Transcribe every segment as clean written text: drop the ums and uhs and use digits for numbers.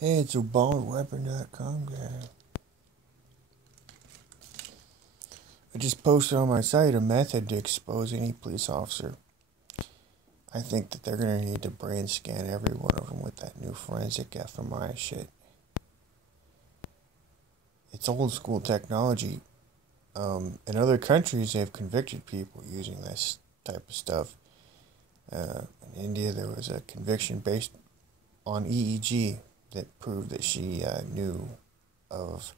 Hey, it's ObamaWeapon.com guy. I just posted on my site a method to expose any police officer. I think that they're going to need to brain scan every one of them with that new forensic fMRI shit. It's old school technology. In other countries, they've convicted people using this type of stuff. In India, there was a conviction based on EEG that proved that she knew of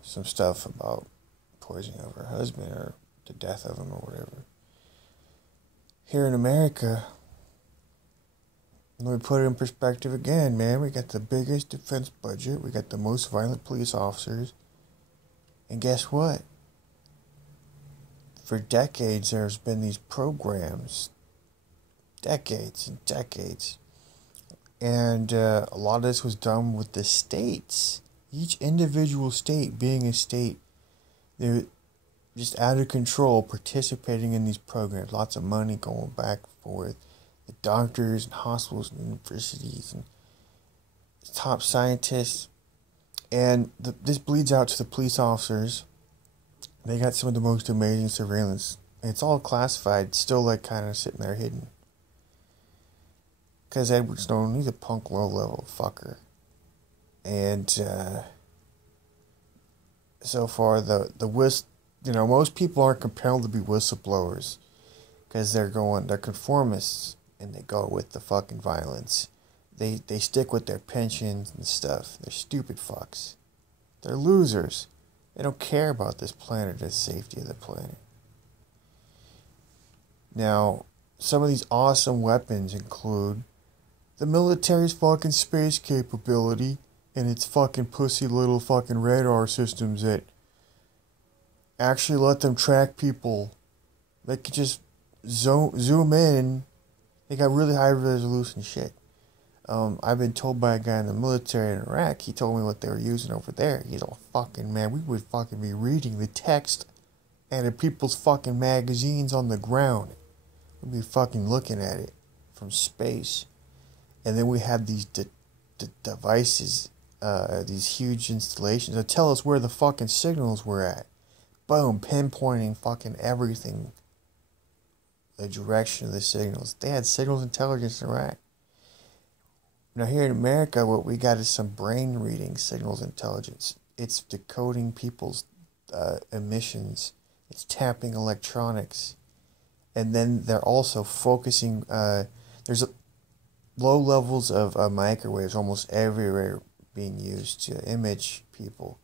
some stuff about poisoning of her husband or the death of him or whatever. Here in America, let me put it in perspective again, man. We got the biggest defense budget. We got the most violent police officers. And guess what? For decades, there's been these programs. Decades and decades. And a lot of this was done with the states. Each individual state being a state, they're just out of control participating in these programs. Lots of money going back and forth. The doctors and hospitals and universities and top scientists. And this bleeds out to the police officers. They got some of the most amazing surveillance. It's all classified, still like kind of sitting there hidden. Because Edward Snowden, he's a punk low-level fucker. And so far, most people aren't compelled to be whistleblowers. Because they're conformists. And they go with the fucking violence. They stick with their pensions and stuff. They're stupid fucks. They're losers. They don't care about this planet or the safety of the planet. Now, some of these awesome weapons include the military's fucking space capability and its fucking pussy little fucking radar systems that actually let them track people. They could just zoom in. They got really high resolution shit. I've been told by a guy in the military in Iraq, he told me what they were using over there. He's all fucking, man, we would fucking be reading the text out of people's fucking magazines on the ground. We'd be fucking looking at it from space. And then we have these devices, these huge installations that tell us where the fucking signals were at. Boom, pinpointing fucking everything. The direction of the signals. They had signals intelligence in Iraq. Now here in America, what we got is some brain reading signals intelligence. It's decoding people's emissions. It's tapping electronics. And then they're also focusing, there's low levels of microwaves almost everywhere being used to image people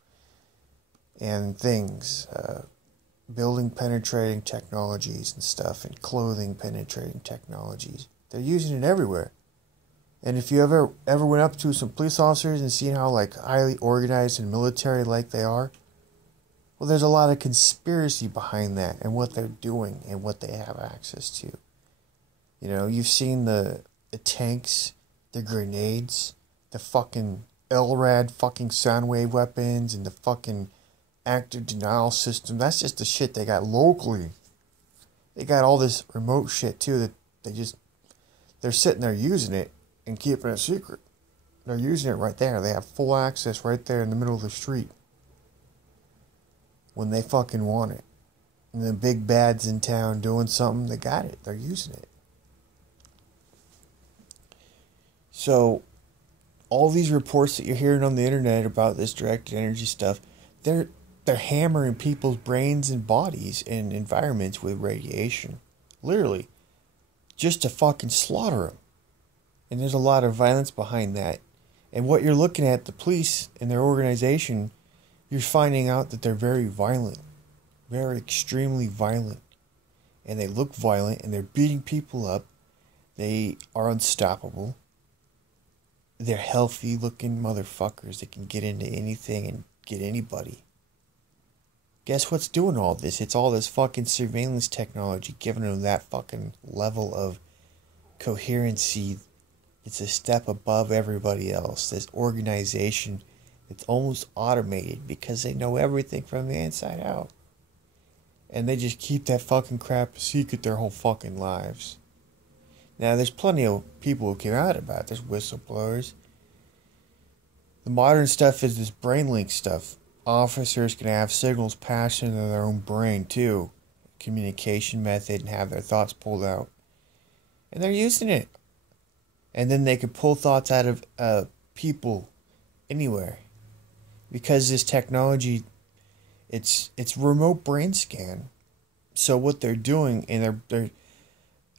and things. Building penetrating technologies and stuff, and clothing penetrating technologies. They're using it everywhere. And if you ever went up to some police officers and seen how like highly organized and military like they are, well, there's a lot of conspiracy behind that and what they're doing and what they have access to. You know, you've seen the tanks, the grenades, the fucking LRAD fucking sound wave weapons, and the fucking active denial system. That's just the shit they got locally. They got all this remote shit too that they're sitting there using it and keeping it secret. They're using it right there. They have full access right there in the middle of the street when they fucking want it. And the big bads in town doing something, they got it. They're using it. So all these reports that you're hearing on the internet about this directed energy stuff, they're hammering people's brains and bodies and environments with radiation. Literally. Just to fucking slaughter them. And there's a lot of violence behind that. And what you're looking at, the police and their organization, you're finding out that they're very violent. Very extremely violent. And they look violent and they're beating people up. They are unstoppable. They're healthy looking motherfuckers that can get into anything and get anybody. Guess what's doing all this? It's all this fucking surveillance technology giving them that fucking level of coherency. It's a step above everybody else. This organization, it's almost automated because they know everything from the inside out. And they just keep that fucking crap a secret their whole fucking lives. Now, there's plenty of people who came out about it. There's whistleblowers. The modern stuff is this brain link stuff. Officers can have signals passed into their own brain too. Communication method and have their thoughts pulled out. And they're using it. And then they can pull thoughts out of people anywhere. Because this technology, it's remote brain scan. So what they're doing, and they're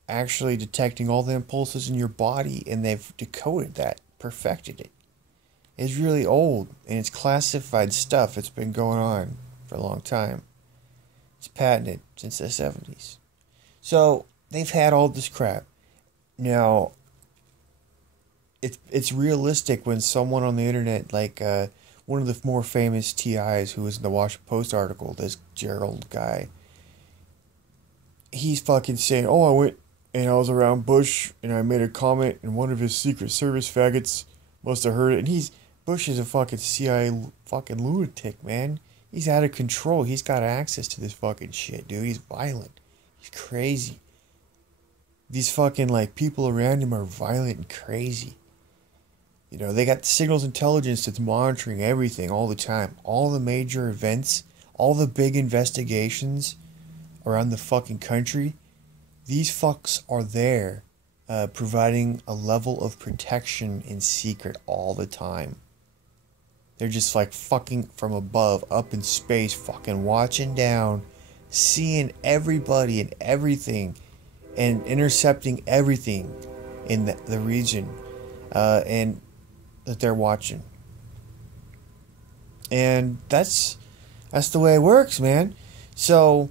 actually detecting all the impulses in your body, and they've decoded that, perfected it. It's really old, and it's classified stuff. It's been going on for a long time. It's patented since the 70s. So they've had all this crap. Now, it's realistic when someone on the internet, like one of the more famous TIs who was in the Washington Post article, this Gerald guy, he's fucking saying, oh, I went and I was around Bush and I made a comment and one of his Secret Service faggots must have heard it. And Bush is a fucking CIA fucking lunatic, man. He's out of control. He's got access to this fucking shit, dude. He's violent. He's crazy. These fucking, like, people around him are violent and crazy. You know, they got signals intelligence that's monitoring everything all the time. All the major events, all the big investigations around the fucking country. These fucks are there, providing a level of protection in secret all the time. They're just like fucking from above, up in space, fucking watching down, seeing everybody and everything, and intercepting everything in the region, and that they're watching. And that's the way it works, man. So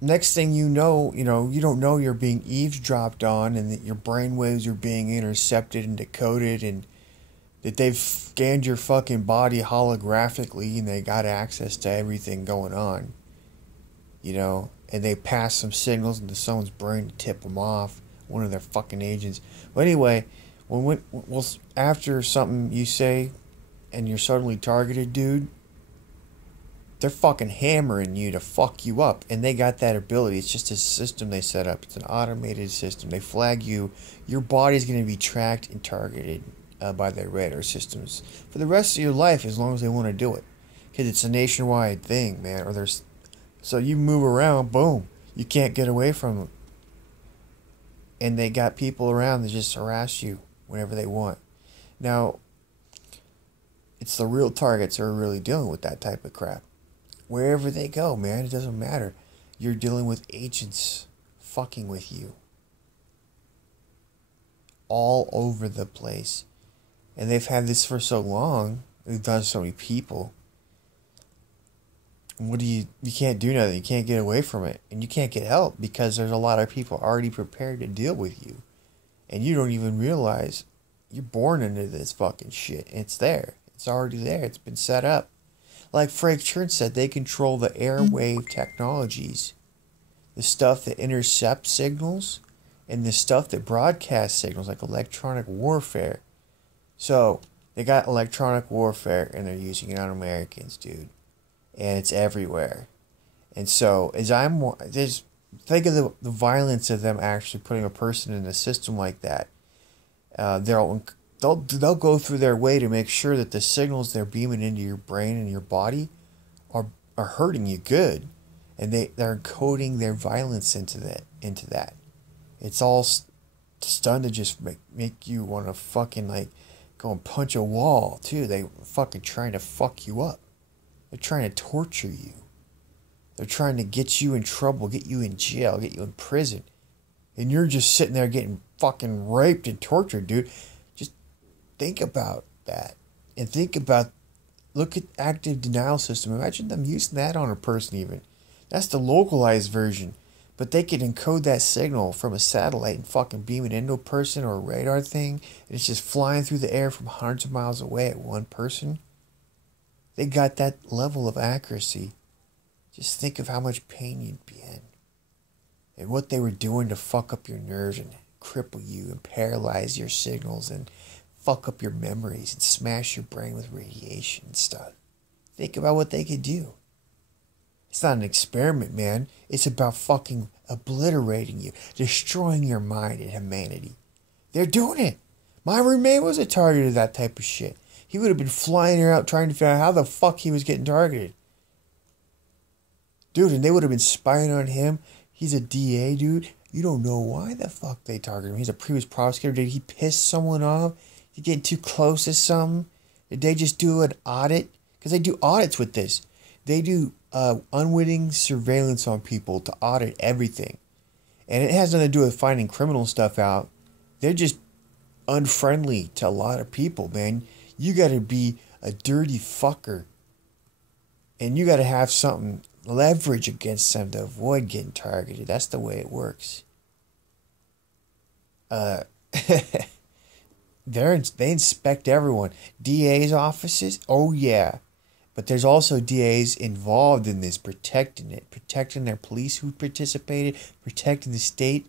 next thing you know, you don't know you're being eavesdropped on, and that your brainwaves are being intercepted and decoded, and that they've scanned your fucking body holographically, and they got access to everything going on. And they pass some signals into someone's brain to tip them off, one of their fucking agents. But anyway, after something you say, and you're suddenly targeted, dude, they're fucking hammering you to fuck you up. And they got that ability. It's just a system they set up. It's an automated system. They flag you. Your body's going to be tracked and targeted by their radar systems for the rest of your life, as long as they want to do it. Because it's a nationwide thing, man. So you move around, boom. You can't get away from them. And they got people around that just harass you whenever they want. Now, it's the real targets who are really dealing with that type of crap. Wherever they go, man, it doesn't matter. You're dealing with agents fucking with you. All over the place. And they've had this for so long. They've done so many people. You can't do nothing. You can't get away from it. And you can't get help because there's a lot of people already prepared to deal with you. And you don't even realize you're born into this fucking shit. It's there. It's already there. It's been set up. Like Frank Church said, they control the airwave technologies. The stuff that intercepts signals and the stuff that broadcasts signals, like electronic warfare. So, they got electronic warfare and they're using it on Americans, dude. And it's everywhere. And so, think of the violence of them actually putting a person in a system like that. They'll go through their way to make sure that the signals they're beaming into your brain and your body are hurting you good. And they're encoding their violence into that. It's all done to just make you want to fucking go and punch a wall too. They fucking trying to fuck you up. They're trying to torture you. They're trying to get you in trouble, get you in jail, get you in prison. And you're just sitting there getting fucking raped and tortured, dude. Just think about that. And look at active denial system. Imagine them using that on a person even. That's the localized version. But they can encode that signal from a satellite and fucking beam it into a person or a radar thing. And it's just flying through the air from hundreds of miles away at one person. They got that level of accuracy. Just think of how much pain you'd be in. And what they were doing to fuck up your nerves and cripple you and paralyze your signals and fuck up your memories and smash your brain with radiation and stuff. Think about what they could do. It's not an experiment, man. It's about fucking obliterating you, destroying your mind and humanity. They're doing it. My roommate was a target of that type of shit. He would have been flying around trying to figure out how the fuck he was getting targeted. Dude, and they would have been spying on him. He's a DA, dude. You don't know why the fuck they targeted him. He's a previous prosecutor. Did he piss someone off? Did he get too close to something? Did they just do an audit? Because they do audits with this. They do unwitting surveillance on people to audit everything. And it has nothing to do with finding criminal stuff out. They're just unfriendly to a lot of people, man. You got to be a dirty fucker. And you got to have something leverage against them to avoid getting targeted. That's the way it works. They inspect everyone. DA's offices, oh yeah. But there's also DAs involved in this, protecting it, protecting their police who participated, protecting the state.